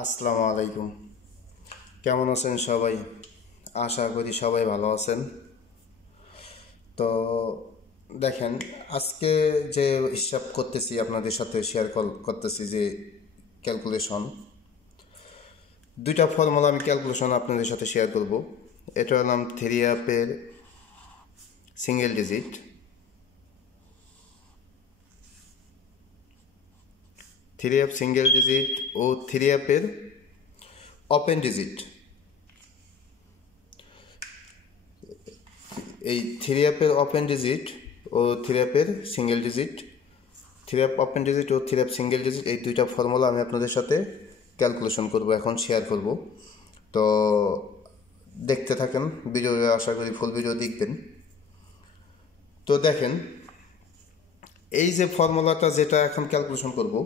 আসসালামু আলাইকুম। কেমন আছেন সবাই? আশা করি সবাই ভালো আছেন। তো দেখেন, আজকে যে হিসাব করতেছি আপনাদের সাথে শেয়ার করতেছি যে ক্যালকুলেশন, দুইটা ফর্মুলা আমি ক্যালকুলেশন আপনাদের সাথে শেয়ার করব। এটা হলাম থ্রি অ্যাপের সিঙ্গেল ডিজিট, থ্রি অ্যাপ সিঙ্গেল ডিজিট ও থ্রি অ্যাপের ওপেন ডিজিট। এই থ্রি অ্যাপের ওপেন ডিজিট ও থ্রি অ্যাপের সিঙ্গেল ডিজিট, থ্রি অ্যাপ ওপেন ডিজিট ও থ্রি অ্যাপ সিঙ্গেল ডিজিট, এই দুইটা ফর্মুলা আমি আপনাদের সাথে ক্যালকুলেশন করব, এখন শেয়ার করব। তো দেখতে থাকেন ভিডিও, আশা করি ফুল ভিডিও দেখবেন। তো দেখেন, এই যে ফর্মুলাটা যেটা এখন ক্যালকুলেশন করব,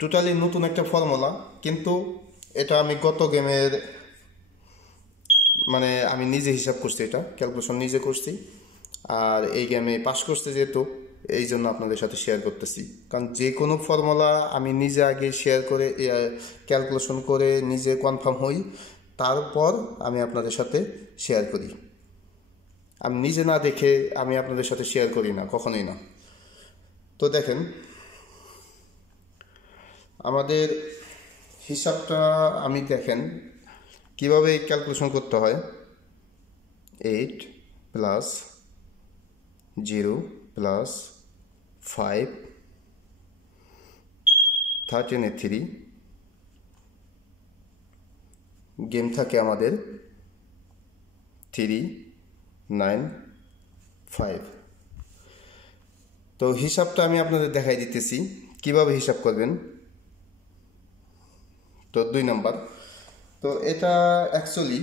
টোটালি নতুন একটা ফর্মুলা, কিন্তু এটা আমি গত গেমের আমি নিজে হিসাব করছি, এটা ক্যালকুলেশন নিজে করছি, আর এই গেমে পাস করতে যেহেতু এই জন্য আপনাদের সাথে শেয়ার করতেছি। কারণ যে কোনো ফর্মুলা আমি নিজে আগে শেয়ার করে ক্যালকুলেশন করে নিজে কনফার্ম হই, তারপর আমি আপনাদের সাথে শেয়ার করি। আমি নিজে না দেখে আমি আপনাদের সাথে শেয়ার করি না, কখনোই না। তো দেখেন, আমাদের হিসাবটা আমি দেখেন কিভাবে ক্যালকুলেশন করতে হয়। 8 প্লাস 0 প্লাস 5 13 3, গেম থাকে আমাদের 3 9 5। তো হিসাবটা আমি আপনাদের দেখাই দিতেছি কিভাবে হিসাব করবেন। তো 2 নাম্বার, তো এটা অ্যাকচুয়ালি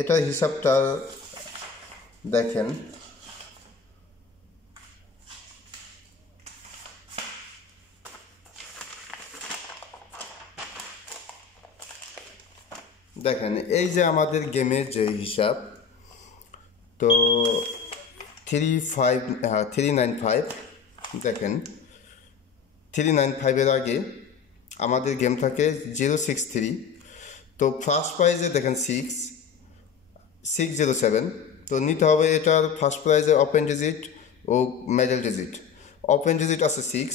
এটা হিসাবটা দেখেন, এই যে আমাদের গেমের যে হিসাব, তো 395, দেখেন 395-এর আগে আমাদের গেম থাকে 063। তো ফার্স্ট প্রাইজে দেখেন 607, তো নিতে হবে এটার ফার্স্ট প্রাইজে ওপেন ডিজিট ও মিডল ডিজিট। ওপেন ডিজিট আছে 6,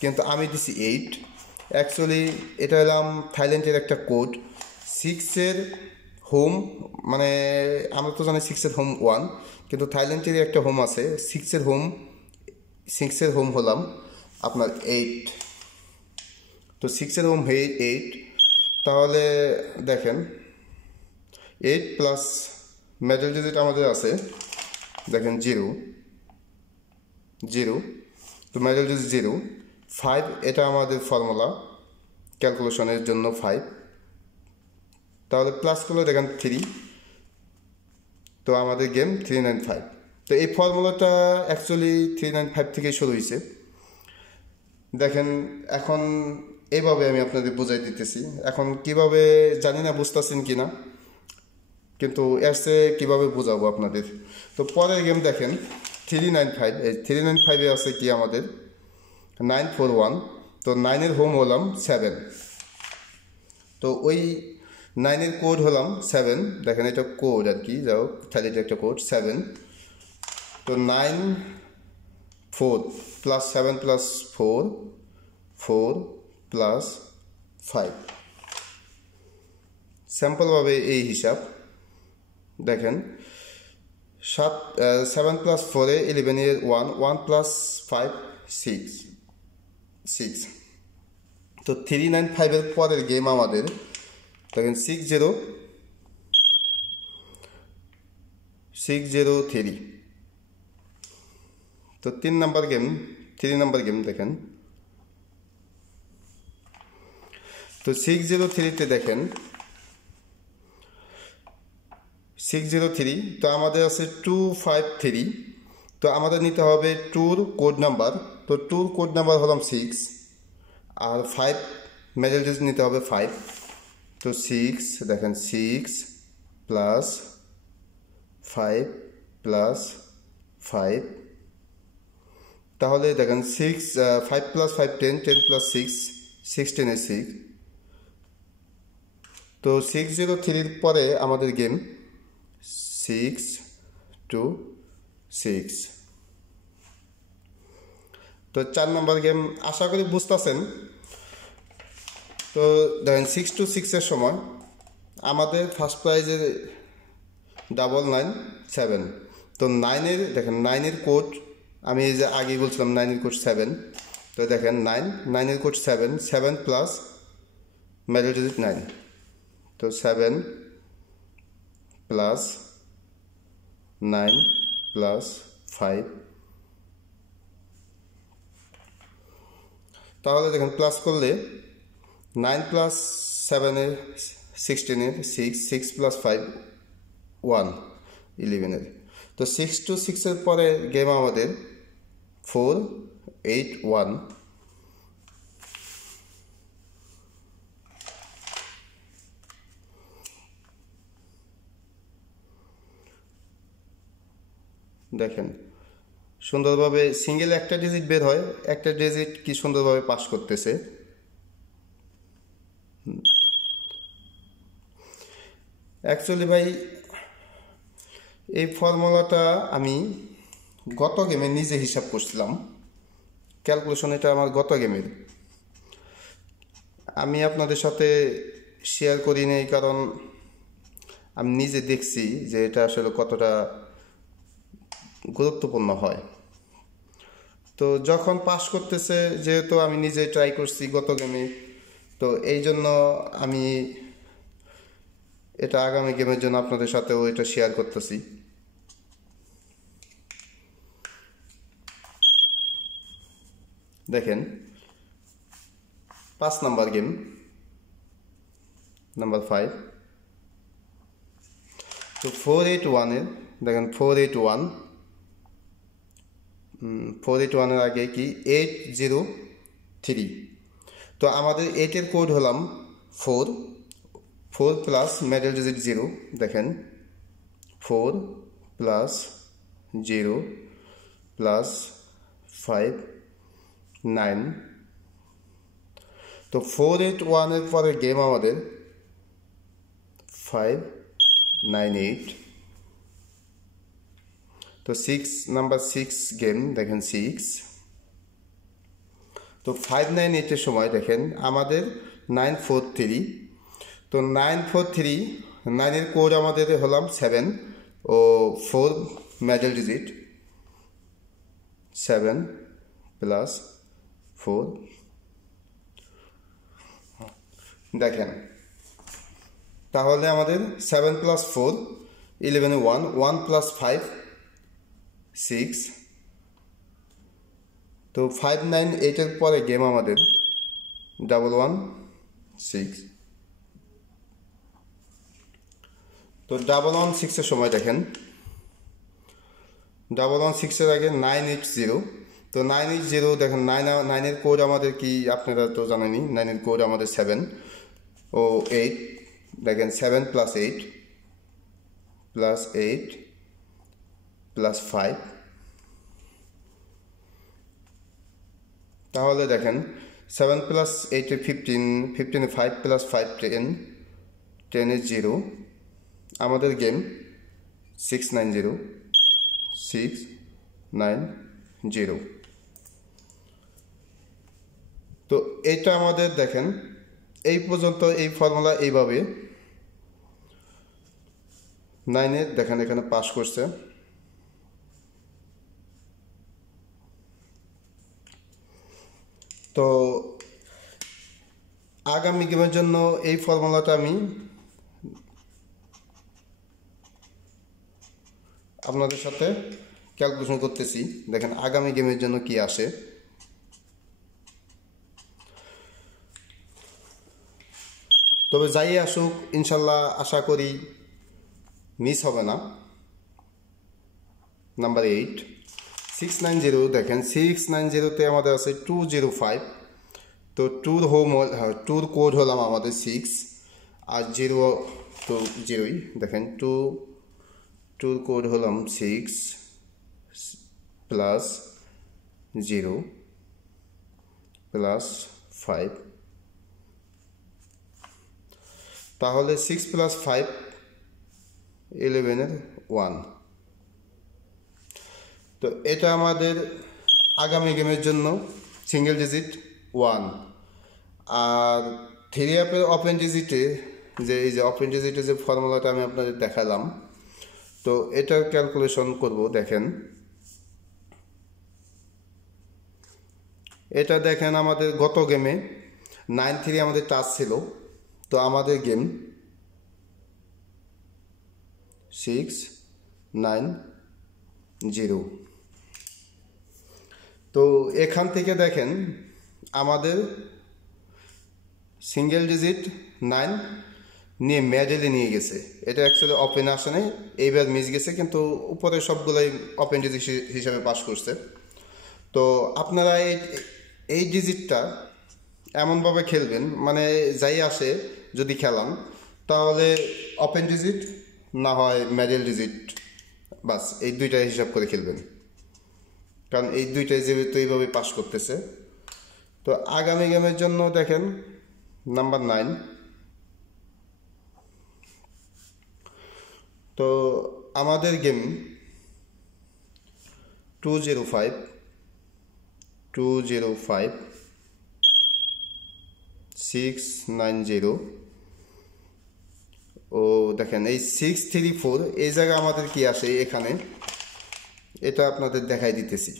কিন্তু আমি দিছি 8। অ্যাকচুয়ালি এটা হলাম থাইল্যান্ডের একটা কোড। 6-এর হোম, আমরা তো জানি 6-এর হোম 1, কিন্তু থাইল্যান্ডের একটা হোম আছে 6-এর হোম হলাম আপনার 8। তো 6-এর হোম 8, তাহলে দেখেন 8 প্লাস মিডল ডিজিট আমাদের আছে, দেখেন 0, তো মিডল ডিজিট 0, 5, এটা আমাদের ফর্মুলা ক্যালকুলেশনের জন্য 5। তাহলে প্লাস করলে দেখেন 3, তো আমাদের গেম 395। তো এই ফর্মুলাটা অ্যাকচুয়ালি 395 থেকেই শুরু হয়েছে। দেখেন এখন এইভাবে আমি আপনাদের বোঝাই দিতেছি, এখন কিভাবে জানি না বুঝতেছেন কি না, কিন্তু এসে কীভাবে বোঝাবো আপনাদের। তো পরের গেম দেখেন 395, এই 395-এ আছে কি আমাদের 941, তো 9-এর হোম হলাম 7, তো ওই 9-এর কোড হলাম 7। দেখেন এটা কোড আর কি, যাও তাহলে এটা একটা কোড 7। তো 9 4 প্লাস 7 প্লাস 4 4 প্লাস 5, স্যাম্পলভাবে এই হিসাব দেখেন 7 প্লাস 4-এ 11-এর 1 প্লাস 5 6। তো 395-এর পরের গেম আমাদের দেখেন 603। তো 3 নাম্বার গেম দেখেন, তো 603-তে দেখেন 603, তো আমাদের আছে 253। তো আমাদের নিতে হবে ট্যুর কোড নাম্বার, তো ট্যুর কোড নাম্বার হলাম 6, আর 5 মিডল ডিজিট নিতে হবে 5। তো 6, দেখেন 6 প্লাস 5 প্লাস 5 তাহলে দেখেন 5 + 5 10, 10 + 6 16 এর 6। তো 603 পরে আমাদের গেম 6 2 6। তো 4 নম্বর গেম আশা করি বুঝতেছেন। তো দেখেন 6 to 6 এর সময় আমাদের ফার্স্ট প্রাইজের 997। তো 9-এর দেখেন 9-এর কোড আমি এই যে আগেই বলছিলাম 9-এর কোড 7। তো দেখেন 9-এর কোড 7, 7 প্লাস মিডল ডিজিট 9। তো 7 প্লাস 9 প্লাস 5। তাহলে দেখেন প্লাস করলে 9 প্লাস 7-এর 16-এর 6, 6 প্লাস 5 1 11-এর। তো 6 to 6-এর পরে গেম আমাদের 4 8 1। দেখেন সুন্দরভাবে সিঙ্গেল একটা ডিজিট বের হয়, একটা ডিজিট কি সুন্দরভাবে পাস করতেছে। অ্যাকচুয়ালি ভাই এই ফর্মুলাটা আমি গত গেমে নিজে হিসাব করছিলাম। ক্যালকুলেশন এটা আমার গত গেমের, আমি আপনাদের সাথে শেয়ার করি নাই কারণ আমি নিজে দেখছি যে এটা আসলে কতটা গুরুত্বপূর্ণ হয়। তো যখন পাস করতেছে, যেহেতু আমি নিজে ট্রাই করছি গত গেমে, তো এই জন্য আমি এটা আগামী গেমের জন্য আপনাদের সাথেও এটা শেয়ার করতেছি। দেখেন 5 নাম্বার গেম, নাম্বার 5। তো 481-এর দেখেন 481-এর আগে কি 803। তো আমাদের 8-এর কোড হলাম 4 প্লাস মিডল ডিজিট 0। দেখেন 4 প্লাস 0 প্লাস 5 9। তো 481-এর পরে গেম আমাদের 598। তো 6 গেম দেখেন 6। তো 598-এর সময় দেখেন আমাদের 943। তো 943 9-এর কোড আমাদের হলাম 7 ও 4 মিডল ডিজিট 7 প্লাস 4। দেখেন তাহলে আমাদের 7 প্লাস 4 11-এ 1, 1 প্লাস 5 6। তো 598-এর পরে গেম আমাদের 116। তো 116-এর সময় দেখেন 116-এর আগে 980। তো 980 দেখেন 9-এর কোড আমাদের কি আপনারা তো জানেনই, 9-এর কোড আমাদের 7 ও 8। দেখেন 7 প্লাস 8 প্লাস 8 প্লাস 5। তাহলে দেখেন 7 প্লাস 8 15, 15 5 প্লাস 5 10, 10 0। আমাদের গেম 690 690। তো এটা আমাদের দেখেন এই পর্যন্ত এই ফর্মুলা এইভাবে 9-এ দেখেন এখানে পাস করছে। তো আগামী গেমের জন্য এই ফর্মুলাটা আমি আপনাদের সাথে ক্যালকুলেশন করতেছি। দেখেন আগামী গেমের জন্য কি আসে। তবে যাই আসুক ইনশাল্লাহ আশা করি মিস হবে না। নাম্বার 8 690। দেখেন 690-তে আমাদের আছে 205। তো ট্যুর কোড হলাম আমাদের 6 আর 0 তো 0ই। দেখেন ট্যুর কোড হলাম 6 প্লাস 0 প্লাস 5, তাহলে 6 প্লাস 5 11 এর 1। তো এটা আমাদের আগামী গেমের জন্য সিঙ্গেল ডিজিট 1। আর 3 অ্যাপের ওপেন ডিজিটে এই যে ওপেন ডিজিটে যে ফর্মুলাটা আমি আপনাদের দেখালাম, তো এটার ক্যালকুলেশন করব। দেখেন, এটা দেখেন আমাদের গত গেমে 9-3 আমাদের টাচ ছিল, তো আমাদের গেম 6-9-0। তো এখান থেকে দেখেন আমাদের সিঙ্গেল ডিজিট 9 নিয়ে মেডেলে নিয়ে গেছে। এটা অ্যাকচুয়ালি ওপেন আসে নাই, এইবার মিস গেছে, কিন্তু উপরে সবগুলোই ওপেন ডিজিট হিসাবে পাস করছে। তো আপনারা এই ডিজিটটা এমনভাবে খেলবেন, মানে যাই আসে যদি খেলান, তাহলে ওপেন ডিজিট না হয় মেডেল ডিজিট, বাস এই দুইটা হিসাব করে খেলবেন, কারণ এই দুইটাই যেহেতু এইভাবে পাস করতেছে। তো আগামী গেমের জন্য দেখেন নাম্বার 9। তো আমাদের গেম 205 690। ও দেখেন এই 634 এই জায়গায় আমাদের কি আসে এখানে, এটা আপনাদের দেখাই দিতেছি।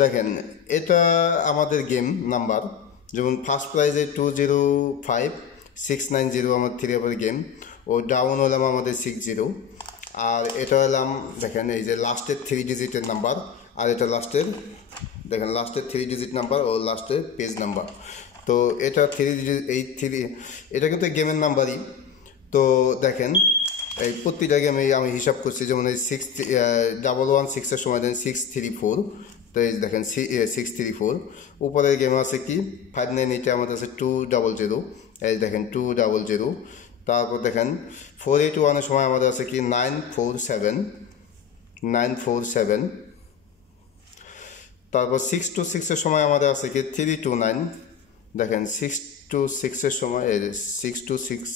দেখেন এটা আমাদের গেম নাম্বার, যেমন ফার্স্ট প্রাইজে 205 690 আমার 3 অ্যাপের গেম, ও ডাউন হলাম আমাদের 60। আর এটা হলাম দেখেন এই যে লাস্টের 3 ডিজিটের নাম্বার, আর এটা লাস্টের দেখেন লাস্টের 3 ডিজিট নাম্বার ও লাস্টের পেজ নাম্বার। তো এটা 3 ডিজিট, এই 3 এটা কিন্তু গেমের নাম্বারই। তো দেখেন এই প্রতিটা গেমে আমি হিসাব করছি, যেমন এই 116-এর সময় দেন 634। তো এই দেখেন 634। উপরের গেম আছে কি 598, আমাদের আছে 200। এই দেখেন 200। তারপর দেখেন 481-এর সময় আমাদের আছে কি 947। তারপর 626-এর সময় আমাদের আছে কি 329। দেখেন 626-এর সময় এই 626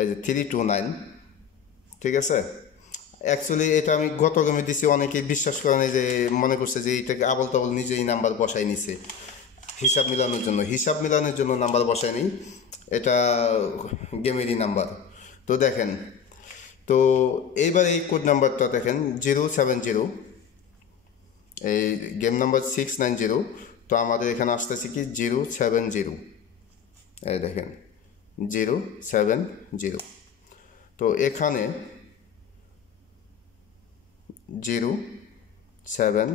এই যে 329, ঠিক আছে। অ্যাকচুয়ালি এটা আমি গত গেমে দিছি, অনেকেই বিশ্বাস করে না, যে মনে করছে যে এইটাকে আবল তাবল নিজেই নাম্বার বসাই নিছে হিসাব মিলানোর জন্য নাম্বার বসাই নি, এটা গেমেরই নাম্বার। তো দেখেন, তো এইবার এই কোড নাম্বারটা দেখেন 070, এই গেম নাম্বার 690। তো আমাদের এখানে আসতেছে কি 070, এই দেখেন 070। তো এখানে 070,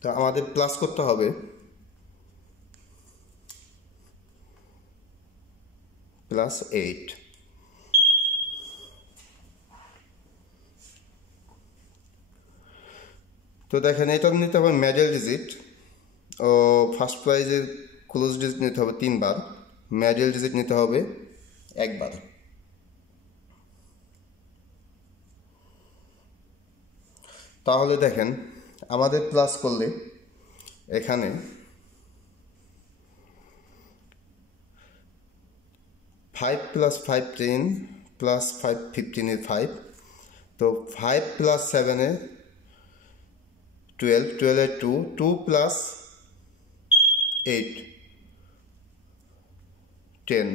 তো আমাদের প্লাস করতে হবে +8। তো দেখেন এটা নিতে হবে মেডেল ডিজিট, ও ফার্স্ট প্রাইজের ক্লোজ ডিজিট নিতে হবে 3 বার, মেডেল ডিজিট নিতে হবে 1 বার। তাহলে দেখেন আমাদের প্লাস করলে এখানে 5 + 5 10 + 5 15 5। তো 5 + 7 12, 12 2, 2 + 8 10।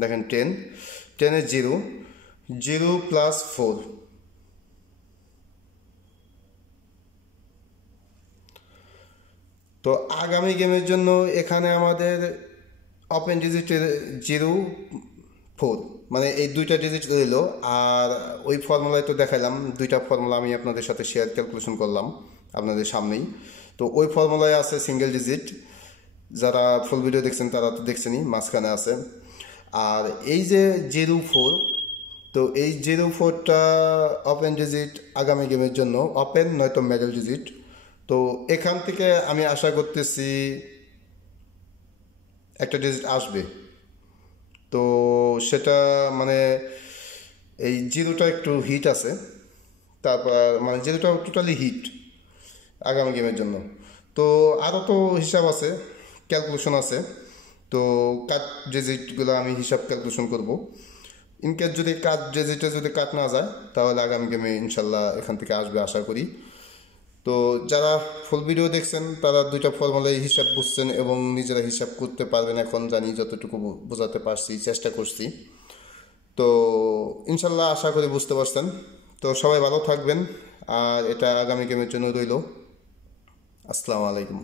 দেখেন 10 0, 0 + 4। তো আগামী গেমের জন্য এখানে আমাদের ওপেন ডিজিটের 04, মানে এই দুইটা ডিজিট রইল। আর ওই ফর্মুলায় তো দেখাইলাম, দুইটা ফর্মুলা আমি আপনাদের সাথে শেয়ার ক্যালকুলেশন করলাম আপনাদের সামনেই। তো ওই ফর্মুলায় আছে সিঙ্গেল ডিজিট, যারা ফুল ভিডিও দেখছেন তারা তো দেখছেনই, মাঝখানে আছে। আর এই যে 04, তো এই 04টা ওপেন ডিজিট আগামী গেমের জন্য ওপেন নয়তো মেডেল ডিজিট। তো এখান থেকে আমি আশা করতেছি একটা ডিজিট আসবে, তো সেটা মানে এই জিরোটা একটু হিট আছে, তারপর মানে জিরোটা টোটালি হিট আগামী গেমের জন্য। তো আরও তো হিসাব আছে, ক্যালকুলেশন আছে। তো কাট যেগুলো আমি হিসাব ক্যালকুলেশন করব। ইনকেস যদি কাট যেটা যদি কাট না যায়, তাহলে আগামী গেমে ইনশাল্লাহ এখান থেকে আসবে আশা করি। তো যারা ফুল ভিডিও দেখছেন তারা দুইটা ফর্মুলায় হিসাব বুঝছেন এবং নিজেরা হিসাব করতে পারবেন এখন জানি, যতটুকু বোঝাতে পারছি চেষ্টা করছি। তো ইনশাল্লাহ আশা করি বুঝতে পারছেন। তো সবাই ভালো থাকবেন, আর এটা আগামী গেমের জন্য রইল। আসসালামু আলাইকুম।